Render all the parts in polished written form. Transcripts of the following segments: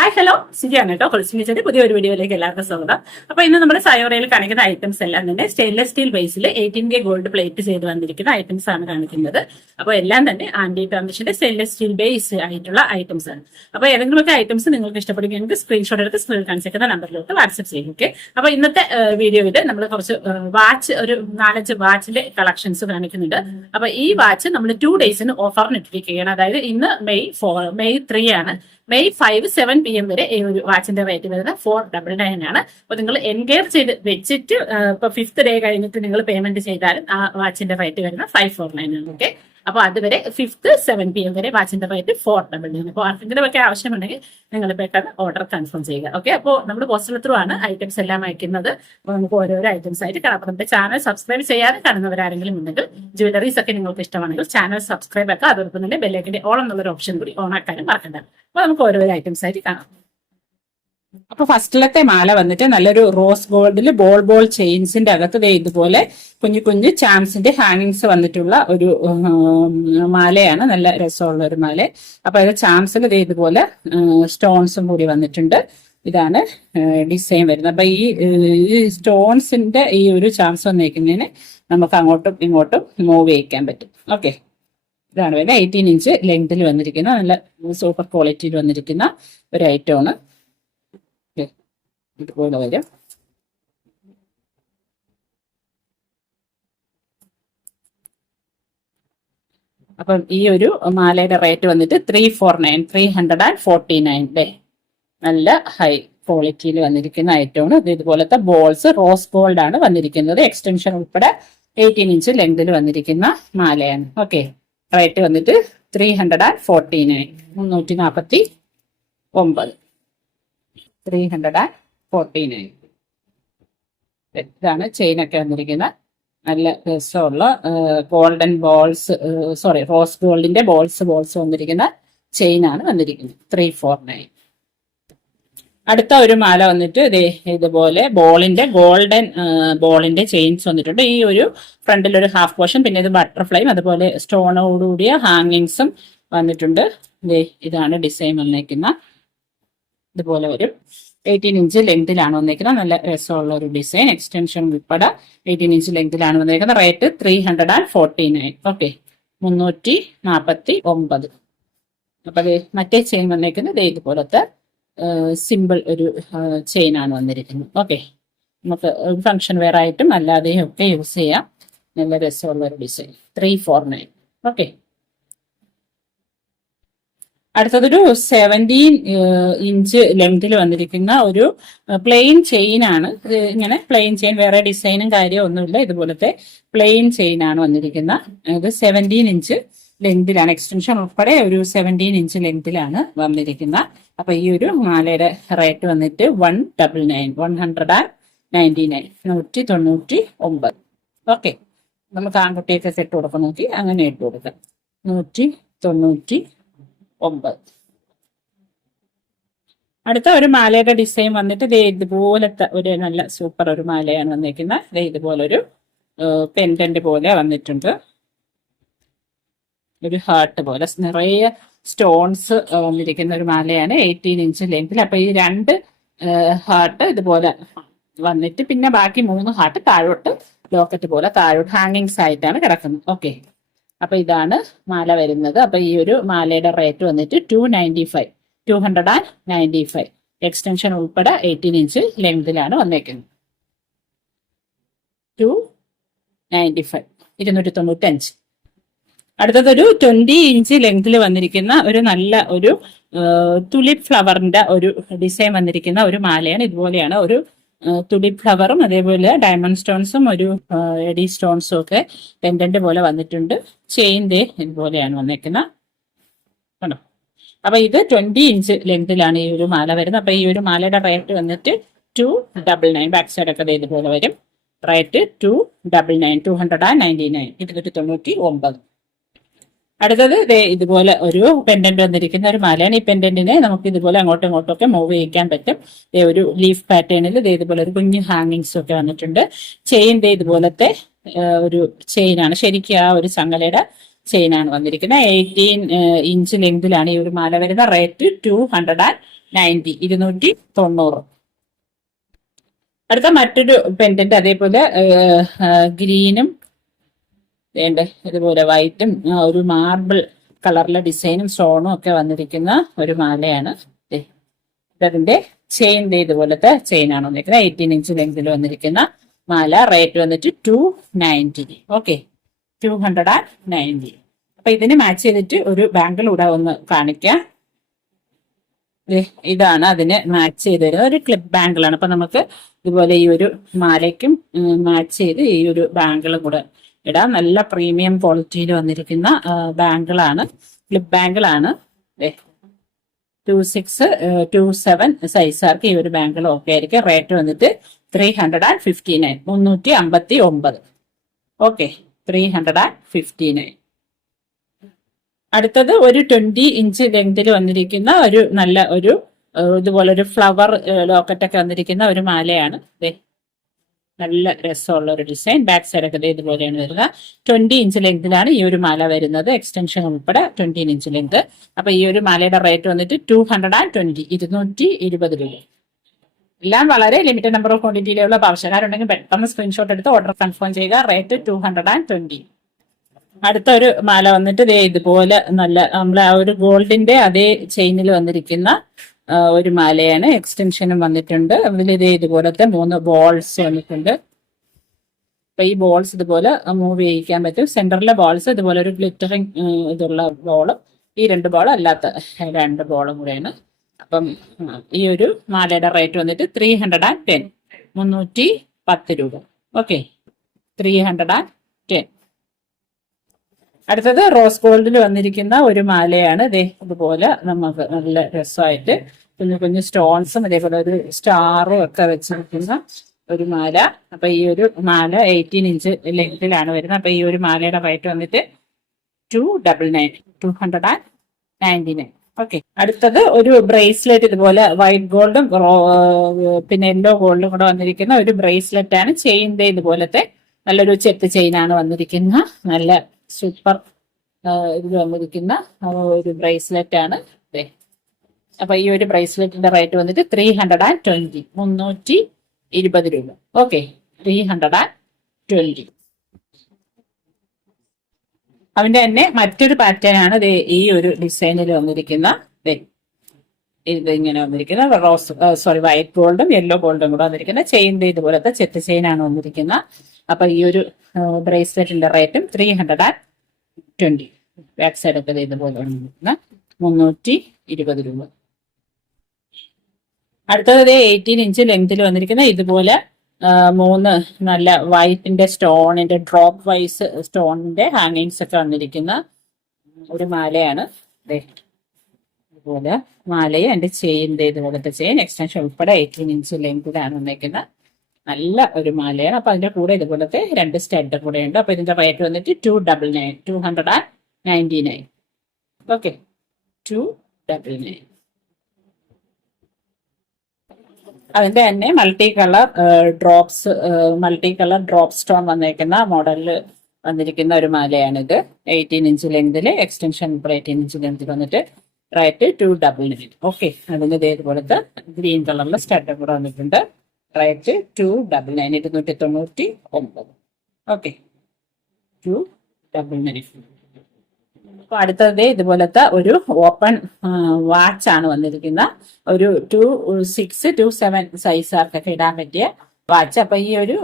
Hi hello സിജിയാണ് കേട്ടോ. ഹോൾസിന്റെ പുതിയൊരു വീഡിയോയിലേക്ക് എല്ലാവർക്കും സ്വാഗതം. അപ്പൊ ഇന്ന് നമ്മുടെ സയോറയിൽ കാണിക്കുന്ന ഐറ്റംസ് എല്ലാം തന്നെ സ്റ്റെയിൻലെസ് സ്റ്റീൽ ബേസിൽ 18K ഗോൾഡ് പ്ലേറ്റ് ചെയ്ത് വന്നിരിക്കുന്ന ഐറ്റംസ് ആണ് കാണിക്കുന്നത്. അപ്പോൾ എല്ലാം തന്നെ ആന്റി ടാർണിഷിന്റെ സ്റ്റെയിൻലെസ് സ്റ്റീൽ ബേസ് ആയിട്ടുള്ള ഐറ്റംസ് ആണ്. അപ്പോൾ ഏതെങ്കിലുമൊക്കെ ഐറ്റംസ് നിങ്ങൾക്ക് ഇഷ്ടപ്പെടുകയെങ്കിൽ സ്ക്രീൻഷോട്ട് എടുത്ത് സ്ക്രീനിൽ കാണിച്ചിരിക്കുന്ന നമ്പറിലോട്ട് വാട്സ്ആപ്പ് ചെയ്യും. ഓക്കെ. അപ്പൊ ഇന്നത്തെ വീഡിയോയിൽ നമ്മൾ കുറച്ച് വാച്ച്, ഒരു 4-5 വാച്ചിന്റെ കളക്ഷൻസ് കാണിക്കുന്നുണ്ട്. അപ്പൊ ഈ വാച്ച് നമ്മൾ 2 ഡേയ്സിന് ഓഫറിന് ഇട്ടിരിക്കുകയാണ്. അതായത് ഇന്ന് മെയ് 3 ആണ്. മെയ് 5-7 PM വരെ ഈ ഒരു വാച്ചിന്റെ റേറ്റ് വരുന്നത് 499 ആണ്. അപ്പൊ നിങ്ങൾ എൻഗേജ് ചെയ്ത് വെച്ചിട്ട് ഇപ്പൊ 5th ഡേ കഴിഞ്ഞിട്ട് നിങ്ങൾ പേയ്മെന്റ് ചെയ്താലും ആ വാച്ചിന്റെ റേറ്റ് വരുന്നത് 549 ആണ്. ഓക്കെ. അപ്പൊ അതുവരെ 5-7 PM വരെ വാച്ചിന്റെ റേറ്റ് 499. അപ്പോൾ ആർക്കെങ്കിലും ഒക്കെ ആവശ്യമുണ്ടെങ്കിൽ നിങ്ങൾ പെട്ടെന്ന് ഓർഡർ കൺഫേം ചെയ്യുക. ഓക്കെ. അപ്പോൾ നമ്മൾ പോസ്റ്റൽ ത്രൂ ആണ് ഐറ്റംസ് എല്ലാം അയക്കുന്നത്. അപ്പോൾ നമുക്ക് ഓരോരോ ഐറ്റംസ് ആയിട്ട് കാണാം. അപ്പോൾ നമ്മുടെ ചാനൽ സബ്സ്ക്രൈബ് ചെയ്യാതെ കാണുന്നവരാരെങ്കിലും ഉണ്ടെങ്കിൽ ജ്വല്ലറീസ് ഒക്കെ നിങ്ങൾക്ക് ഇഷ്ടമാണെങ്കിൽ ചാനൽ സബ്സ്ക്രൈബ് ആക്കുക. അതോടൊപ്പം തന്നെ ബെല്ലൈക്കന്റെ ഓൾ എന്നുള്ളൊരു ഓപ്ഷൻ കൂടി ഓൺ ആക്കാനും മറക്കണ്ട. അപ്പൊ നമുക്ക് ഓരോരോ ഐറ്റംസ് ആയിട്ട് കാണാം. അപ്പൊ ഫസ്റ്റിലത്തെ മാല വന്നിട്ട് നല്ലൊരു റോസ് ഗോൾഡിൽ ബോൾ ചെയിൻസിന്റെ അകത്ത് ഇതുപോലെ കുഞ്ഞു കുഞ്ഞു ചാംസിന്റെ ഹാങ്ങിങ്സ് വന്നിട്ടുള്ള ഒരു മാലയാണ്. നല്ല രസമുള്ള ഒരു മാല. അപ്പൊ അത് ചാംസിൽ ഇതുപോലെ സ്റ്റോൺസും കൂടി വന്നിട്ടുണ്ട്. ഇതാണ് ഡിസൈൻ വരുന്നത്. അപ്പൊ ഈ സ്റ്റോൺസിന്റെ ഈ ഒരു ചാംസ് വന്നേക്കുന്നതിന് നമുക്ക് അങ്ങോട്ടും ഇങ്ങോട്ടും മൂവ് ചെയ്യിക്കാൻ പറ്റും. ഓക്കെ. ഇതാണ് വരുന്നത്. 18 ഇഞ്ച് ലെങ്തിൽ വന്നിരിക്കുന്ന നല്ല സൂപ്പർ ക്വാളിറ്റിയിൽ വന്നിരിക്കുന്ന ഒരു ഐറ്റമാണ്. ഇതുപോലെ വരും. അപ്പം ഈ ഒരു മാലയുടെ റേറ്റ് വന്നിട്ട് 349 നല്ല ഹൈ ക്വാളിറ്റിയിൽ വന്നിരിക്കുന്ന ഐറ്റമാണ്. ഇതുപോലത്തെ ബോൾസ് റോസ് ഗോൾഡ് ആണ് വന്നിരിക്കുന്നത്. എക്സ്റ്റൻഷൻ ഉൾപ്പെടെ 18 ഇഞ്ച് ലെങ്തിൽ വന്നിരിക്കുന്ന മാലയാണ്. ഓക്കെ. റേറ്റ് വന്നിട്ട് 349 349. ഇതാണ് ചെയിനൊക്കെ വന്നിരിക്കുന്നത്. നല്ല രസമുള്ള ഗോൾഡൻ ബോൾസ്, റോസ് ഗോൾഡിന്റെ ബോൾസ് വന്നിരിക്കുന്ന ചെയിനാണ് വന്നിരിക്കുന്നത്. 349. അടുത്ത ഒരു മാല വന്നിട്ട് ഇതുപോലെ ഗോൾഡൻ ബോളിന്റെ ചെയിൻസ് വന്നിട്ടുണ്ട്. ഈ ഒരു ഫ്രണ്ടിൽ ഒരു ഹാഫ് പോർഷൻ, പിന്നെ ഇത് ബട്ടർഫ്ലൈയും അതുപോലെ സ്റ്റോണോടുകൂടിയ ഹാങ്ങിങ്സും വന്നിട്ടുണ്ട്. ഇതാണ് ഡിസൈൻ വന്നേക്കുന്ന. ഇതുപോലെ ഒരു 18 ഇഞ്ച് ലെങ്തിലാണ് വന്നേക്കുന്നത്. നല്ല രസമുള്ള ഒരു ഡിസൈൻ. എക്സ്റ്റൻഷൻ ഉൾപ്പെടെ 18 ഇഞ്ച് ലെങ്തിലാണ് വന്നേക്കുന്നത്. റേറ്റ് 349. ഓക്കെ. 349. അപ്പൊ മറ്റേ ചെയിൻ വന്നേക്കുന്നത് ഇതുപോലത്തെ സിമ്പിൾ ഒരു ചെയിനാണ് വന്നിരിക്കുന്നത്. ഓക്കെ. നമുക്ക് ഫംഗ്ഷൻ വെയർ ആയിട്ടും അല്ലാതെയും ഒക്കെ യൂസ് ചെയ്യാം. നല്ല രസമുള്ള ഒരു ഡിസൈൻ. 349. ഓക്കെ. അടുത്തതൊരു 17 ഇഞ്ച് ലെങ്തിൽ വന്നിരിക്കുന്ന ഒരു പ്ലെയിൻ ചെയിൻ ആണ്. ഇത് ഇങ്ങനെ പ്ലെയിൻ ചെയിൻ, വേറെ ഡിസൈനും കാര്യവും ഒന്നുമില്ല. ഇതുപോലത്തെ പ്ലെയിൻ ചെയിൻ ആണ് വന്നിരിക്കുന്നത്. ഇത് 17 ഇഞ്ച് ലെങ്തിലാണ്. എക്സ്റ്റൻഷൻ ഉൾപ്പെടെ ഒരു 17 ഇഞ്ച് ലെങ്തിലാണ് വന്നിരിക്കുന്നത്. അപ്പൊ ഈ ഒരു മാലയുടെ റേറ്റ് വന്നിട്ട് 199. ഓക്കെ. നമുക്ക് ആൺകുട്ടിയൊക്കെ സെറ്റ് കൊടുക്കാൻ നോക്കി അങ്ങനെ ഇട്ട് കൊടുക്കാം. 199. അടുത്ത ഒരു മാലയുടെ ഡിസൈൻ വന്നിട്ട് ഇതുപോലത്തെ ഒരു നല്ല സൂപ്പർ ഒരു മാലയാണ് വന്നിരിക്കുന്നത്. ഇതുപോലൊരു പെൻഡന്റ് പോലെ വന്നിട്ടുണ്ട്. ഒരു ഹാർട്ട് പോലെ നിറയെ സ്റ്റോൺസ് വന്നിരിക്കുന്ന ഒരു മാലയാണ്. 18 ഇഞ്ച് ലെങ്തിൽ. അപ്പൊ ഈ 2 ഹാർട്ട് ഇതുപോലെ വന്നിട്ട് പിന്നെ ബാക്കി 3 ഹാർട്ട് താഴോട്ട് ലോക്കറ്റ് പോലെ താഴോട്ട് ഹാങ്ങിങ്സ് ആയിട്ടാണ് കിടക്കുന്നത്. ഓക്കെ. അപ്പൊ ഇതാണ് മാല വരുന്നത്. അപ്പൊ ഈ ഒരു മാലയുടെ റേറ്റ് വന്നിട്ട് 295. എക്സ്റ്റൻഷൻ ഉൾപ്പെടെ 18 ഇഞ്ച് ലെങ്തിലാണ് വന്നേക്കുന്നത്. 295. 295. അടുത്തതൊരു 20 ഇഞ്ച് ലെങ്തിൽ വന്നിരിക്കുന്ന ഒരു നല്ല ഒരു തുലിപ് ഫ്ലവറിന്റെ ഒരു ഡിസൈൻ വന്നിരിക്കുന്ന ഒരു മാലയാണ്. ഇതുപോലെയാണ് ഒരു തുലിപ് ഫ്ലവറും അതേപോലെ ഡയമണ്ട് സ്റ്റോൺസും ഒരു എഡി സ്റ്റോൺസും ഒക്കെ പെൻഡന്റ് പോലെ വന്നിട്ടുണ്ട്. ചെയിൻ ഇതുപോലെയാണ് വന്നേക്കുന്നത്. കണ്ടോ? അപ്പൊ ഇത് 20 ഇഞ്ച് ലെങ്തിലാണ് ഈ ഒരു മാല വരുന്നത്. അപ്പൊ ഈ ഒരു മാലയുടെ റേറ്റ് വന്നിട്ട് 299. ബാക്ക് സൈഡ് ഒക്കെ ഇതുപോലെ വരും. റേറ്റ് 299. 299. അടുത്തത് ഇതുപോലെ ഒരു പെൻഡന്റ് വന്നിരിക്കുന്ന ഒരു മാലയാണ്. ഈ പെൻഡന്റിനെ നമുക്ക് ഇതുപോലെ അങ്ങോട്ടും ഇങ്ങോട്ടും ഒക്കെ മൂവ് ചെയ്യിക്കാൻ പറ്റും. ഒരു ലീഫ് പാറ്റേണിൽ ഇതുപോലെ ഒരു കുഞ്ഞു ഹാങ്ങിങ്സ് ഒക്കെ വന്നിട്ടുണ്ട്. ചെയിൻ ഇതുപോലത്തെ ഒരു ചെയിനാണ്. ശരിക്കും ആ ഒരു ചങ്ങലയുടെ ചെയിനാണ് വന്നിരിക്കുന്നത്. 18 ഇഞ്ച് ലെങ്തിലാണ് ഈ ഒരു മാല വരുന്ന. റേറ്റ് 290, 290. അടുത്ത മറ്റൊരു പെൻഡന്റ് അതേപോലെ ഗ്രീനും വേണ്ട ഇതുപോലെ വൈറ്റും ഒരു മാർബിൾ കളറിലെ ഡിസൈനും സ്റ്റോണും ഒക്കെ വന്നിരിക്കുന്ന ഒരു മാലയാണ്. ഇതിന്റെ ചെയിൻ ഇതുപോലത്തെ ചെയിനാണ് വന്നിരിക്കുന്നത്. 18 ഇഞ്ച് ലെങ്തിൽ വന്നിരിക്കുന്ന മാല. റേറ്റ് വന്നിട്ട് 290. ഓക്കെ, 290. അപ്പൊ ഇതിന് മാച്ച് ചെയ്തിട്ട് ഒരു ബാങ്കിൾ ഇവിടെ ഒന്ന് കാണിക്കാം. ഇതാണ് അതിന് മാച്ച് ചെയ്ത് വരുന്നത്. ഒരു ക്ലിപ്പ് ബാങ്കിളാണ്. അപ്പൊ നമുക്ക് ഇതുപോലെ ഈ ഒരു മാലയ്ക്കും മാച്ച് ചെയ്ത് ഈ ഒരു ബാങ്കിളും കൂടെ ഇടാം. നല്ല പ്രീമിയം ക്വാളിറ്റിയിൽ വന്നിരിക്കുന്ന ബാങ്കിളാണ്, ക്ലിപ്പ് ബാങ്കിളാണ്. 26, 27 സൈസുകാർക്ക് ഈ ഒരു ബാങ്കിൾ ഓക്കെ ആയിരിക്കും. റേറ്റ് വന്നിട്ട് 359, 359. ഓക്കെ, 359. അടുത്തത് ഒരു 20 ഇഞ്ച് ലെങ്തിൽ വന്നിരിക്കുന്ന ഒരു നല്ല ഒരു ഇതുപോലെ ഒരു ഫ്ലവർ ലോക്കറ്റ് ഒക്കെ വന്നിരിക്കുന്ന ഒരു മാലയാണ്. നല്ല രസമുള്ള ഒരു ഡിസൈൻ. ബാക്ക് സൈഡ് ഒക്കെ ഇതുപോലെയാണ് വരിക. 20 ഇഞ്ച് ലെങ്തിലാണ് ഈ ഒരു മാല വരുന്നത്. എക്സ്റ്റൻഷൻ ഉൾപ്പെടെ 20 ഇഞ്ച് ലെങ്ത്. അപ്പൊ ഈ ഒരു മാലയുടെ റേറ്റ് വന്നിട്ട് 220, 220 രൂപ. എല്ലാം വളരെ ലിമിറ്റഡ് നമ്പർ ഓഫ് ക്വാണ്ടിറ്റിയിലുള്ള ആവശ്യക്കാരുണ്ടെങ്കിൽ പെട്ടെന്ന് സ്ക്രീൻഷോട്ട് എടുത്ത് ഓർഡർ കൺഫേം ചെയ്യുക. റേറ്റ് 220. അടുത്ത ഒരു മാല വന്നിട്ട് ഇതുപോലെ നല്ല നമ്മളെ ആ ഒരു ഗോൾഡിന്റെ അതേ ചെയിനിൽ വന്നിരിക്കുന്ന ഒരു മാലയാണ്. എക്സ്റ്റൻഷനും വന്നിട്ടുണ്ട്. അതിൽ ഇതുപോലത്തെ 3 ബോൾസ് വന്നിട്ടുണ്ട്. അപ്പൊ ഈ ബോൾസ് ഇതുപോലെ മൂവ് ചെയ്യിക്കാൻ പറ്റും. സെന്ററിലെ ബോൾസ് ഇതുപോലെ ഒരു ഗ്ലിറ്ററിങ് ഇതുള്ള ബോളും ഈ 2 ബോൾ അല്ലാത്ത 2 ബോളും കൂടെയാണ്. അപ്പം ഈ ഒരു മാലയുടെ റേറ്റ് വന്നിട്ട് 310, 310 രൂപ. ഓക്കെ, 310. അടുത്തത് റോസ് ഗോൾഡിൽ വന്നിരിക്കുന്ന ഒരു മാലയാണ്. ഇതുപോലെ നമുക്ക് നല്ല രസമായിട്ട് കുഞ്ഞു കുഞ്ഞു സ്റ്റോൺസും അതേപോലെ ഒരു സ്റ്റാറും ഒക്കെ വെച്ചിരിക്കുന്ന ഒരു മാല. അപ്പൊ ഈ ഒരു മാല 18 ഇഞ്ച് ലെങ്തിലാണ് വരുന്നത്. അപ്പൊ ഈ ഒരു മാലയുടെ റേറ്റ് വന്നിട്ട് 299. ഓക്കെ, അടുത്തത് ഒരു ബ്രേസ്ലെറ്റ് ഇതുപോലെ വൈറ്റ് ഗോൾഡും പിന്നെ യെല്ലോ ഗോൾഡും കൂടെ വന്നിരിക്കുന്ന ഒരു ബ്രേസ്ലെറ്റ് ആണ്. ചെയിൻ്റെ ഇതുപോലത്തെ നല്ലൊരു ചെത്ത് ചെയിനാണ് വന്നിരിക്കുന്ന. നല്ല സൂപ്പർ ഇത് വന്നിരിക്കുന്ന ഒരു ബ്രേസ്ലെറ്റ് ആണ്. അപ്പൊ ഈ ഒരു ബ്രേസ്ലെറ്റിന്റെ റേറ്റ് വന്നിട്ട് 320, 320 രൂപ. ഓക്കെ, 320. അതിന്റെ തന്നെ മറ്റൊരു പാറ്റേൺ ആണ് ഈ ഒരു ഡിസൈനിൽ വന്നിരിക്കുന്ന. ഇത് ഇങ്ങനെ വന്നിരിക്കുന്ന വൈറ്റ് ഗോൾഡും യെല്ലോ ഗോൾഡും കൂടെ വന്നിരിക്കുന്ന ചെയിൻ്റെ ഇതുപോലത്തെ ചെത്ത് ചെയിനാണ് വന്നിരിക്കുന്ന. അപ്പൊ ഈ ഒരു ബ്രേസ്ലെറ്റിന്റെ റേറ്റും 320. ബാക്ക് സൈഡ് ഒക്കെ ഇതുപോലെ വന്നിരിക്കുന്ന 320 രൂപ. അടുത്തത് 18 ഇഞ്ച് ലെങ്തിൽ വന്നിരിക്കുന്ന ഇതുപോലെ 3 നല്ല വൈറ്റിന്റെ സ്റ്റോണിന്റെ ഡ്രോപ്പ് വൈസ് സ്റ്റോണിന്റെ ഹാങ്ങിങ്സ് ഒക്കെ വന്നിരിക്കുന്ന ഒരു മാലയാണ്. ഇതുപോലെ മാലയും അതിന്റെ ചെയിൻ്റെ ഇതുപോലത്തെ ചെയിൻ എക്സ്റ്റൻഷൻ ഉൾപ്പെടെ 18 ഇഞ്ച് ലെങ്തിലാണ് വന്നിരിക്കുന്ന നല്ല ഒരു മാലയാണ്. അപ്പൊ അതിന്റെ കൂടെ ഇതുപോലത്തെ 2 സ്റ്റഡ് കൂടെ ഉണ്ട്. അപ്പൊ ഇതിന്റെ റേറ്റ് വന്നിട്ട് 299. ഓക്കെ, 299. അതിന്റെ തന്നെ മൾട്ടി കളർ ഡ്രോപ്പ് സ്റ്റോൺ വന്നിരിക്കുന്ന മോഡലിൽ വന്നിരിക്കുന്ന ഒരു മാലയാണിത്. 18 ഇഞ്ച് ലെങ്തില് എക്സ്റ്റൻഷൻ 18 ഇഞ്ച് ലെങ്തിൽ വന്നിട്ട് റേറ്റ് 299. ഓക്കെ, അതിന് ഇതേപോലത്തെ ഗ്രീൻ കളറിലെ സ്റ്റഡ് കൂടെ വന്നിട്ടുണ്ട്. റേറ്റ് 299, 299. ഓക്കെ, 299. അപ്പൊ അടുത്തത് ഇതുപോലത്തെ ഒരു ഓപ്പൺ വാച്ച് ആണ് വന്നിരിക്കുന്ന. ഒരു 26, 27 സൈസുകാർക്കൊക്കെ ഇടാൻ പറ്റിയ വാച്ച്. അപ്പൊ ഈ ഒരു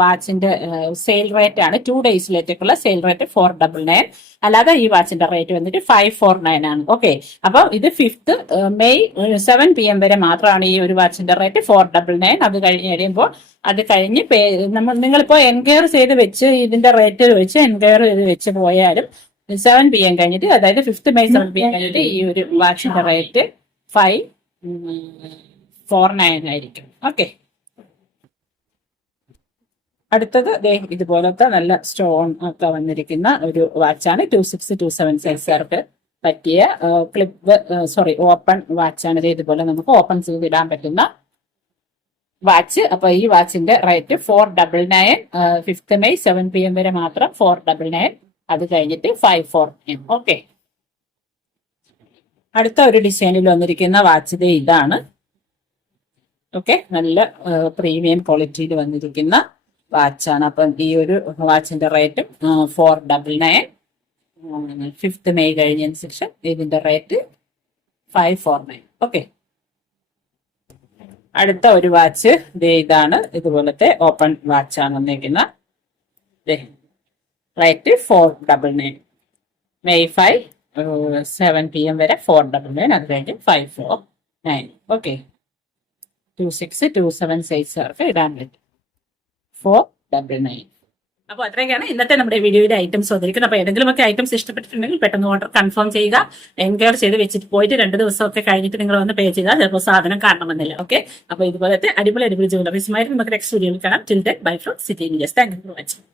വാച്ചിന്റെ സെയിൽ റേറ്റ് ആണ് 2 ഡേയ്സിലേക്കുള്ള സെയിൽ റേറ്റ് 499. അല്ലാതെ ഈ വാച്ചിന്റെ റേറ്റ് വന്നിട്ട് 549 ആണ്. ഓക്കെ, അപ്പൊ ഇത് 5th മെയ് 7 PM വരെ മാത്രമാണ് ഈ ഒരു വാച്ചിന്റെ റേറ്റ് 499. അത് കഴിയുമ്പോൾ അത് കഴിഞ്ഞ് നിങ്ങളിപ്പോ എൻക്വയർ ചെയ്ത് വെച്ച് ഇതിന്റെ റേറ്റ് വെച്ച് എൻക്വയർ ചെയ്ത് വെച്ച് പോയാലും 7 PM കഴിഞ്ഞിട്ട്, അതായത് 5th മെയ് 7 PM കഴിഞ്ഞിട്ട് ഈ ഒരു വാച്ചിന്റെ റേറ്റ് 549 ആയിരിക്കും. ഓക്കെ, അടുത്തത് ഇതുപോലത്തെ നല്ല സ്റ്റോൺ ഒക്കെ വന്നിരിക്കുന്ന ഒരു വാച്ചാണ്. 26, 27 സൈസുകാർക്ക് പറ്റിയ ഓപ്പൺ വാച്ചാണ്. ഇതുപോലെ നമുക്ക് ഓപ്പൺ ചെയ്ത് ഇടാൻ പറ്റുന്ന വാച്ച്. അപ്പൊ ഈ വാച്ചിന്റെ റേറ്റ് 499. 5th മെയ് 7 PM വരെ മാത്രം 499. അത് കഴിഞ്ഞിട്ട് 549. ഓക്കെ. അടുത്ത ഒരു ഡിസൈനിൽ വന്നിരിക്കുന്ന വാച്ച് ഇതാണ്. ഓക്കെ, നല്ല പ്രീമിയം ക്വാളിറ്റിയിൽ വന്നിരിക്കുന്ന വാച്ചാണ്. അപ്പം ഈ ഒരു വാച്ചിന്റെ റേറ്റ് 499. 5th മെയ് കഴിഞ്ഞതിന് ശേഷം ഇതിന്റെ റേറ്റ് 549. ഓക്കെ. അടുത്ത ഒരു വാച്ച് ഇതാണ്. ഇതുപോലത്തെ ഓപ്പൺ വാച്ചാണ് വന്നിരിക്കുന്ന. റേറ്റ് 499. മെയ് 5 7 PM വരെ 499. അത് കഴിഞ്ഞ് 549. ഓക്കെ. 26, 27 സൈസുകാർക്ക് ഇടാൻ പറ്റും. 499. അപ്പോൾ അത്രയൊക്കെയാണ് ഇന്നത്തെ നമ്മുടെ വീഡിയോയുടെ ഐറ്റംസ് വന്നിരിക്കുന്നത്. അപ്പോൾ ഏതെങ്കിലുമൊക്കെ ഐറ്റംസ് ഇഷ്ടപ്പെട്ടിട്ടുണ്ടെങ്കിൽ പെട്ടെന്ന് ഓർഡർ കൺഫേം ചെയ്യുക. എൻക്വയർ ചെയ്ത് വെച്ചിട്ട് പോയിട്ട് 2 ദിവസമൊക്കെ കഴിഞ്ഞിട്ട് നിങ്ങൾ വന്ന് പേ ചെയ്താൽ ചിലപ്പോൾ സാധനം കാണണമെന്നില്ല. ഓക്കെ. അപ്പോൾ ഇതുപോലത്തെ അടിപൊളി ജ്വല്ലറീസുമായിട്ട് നമുക്ക് നെക്സ്റ്റ് വീഡിയോയിൽ കാണാം. Till then bye from city India's. Thank you for watching.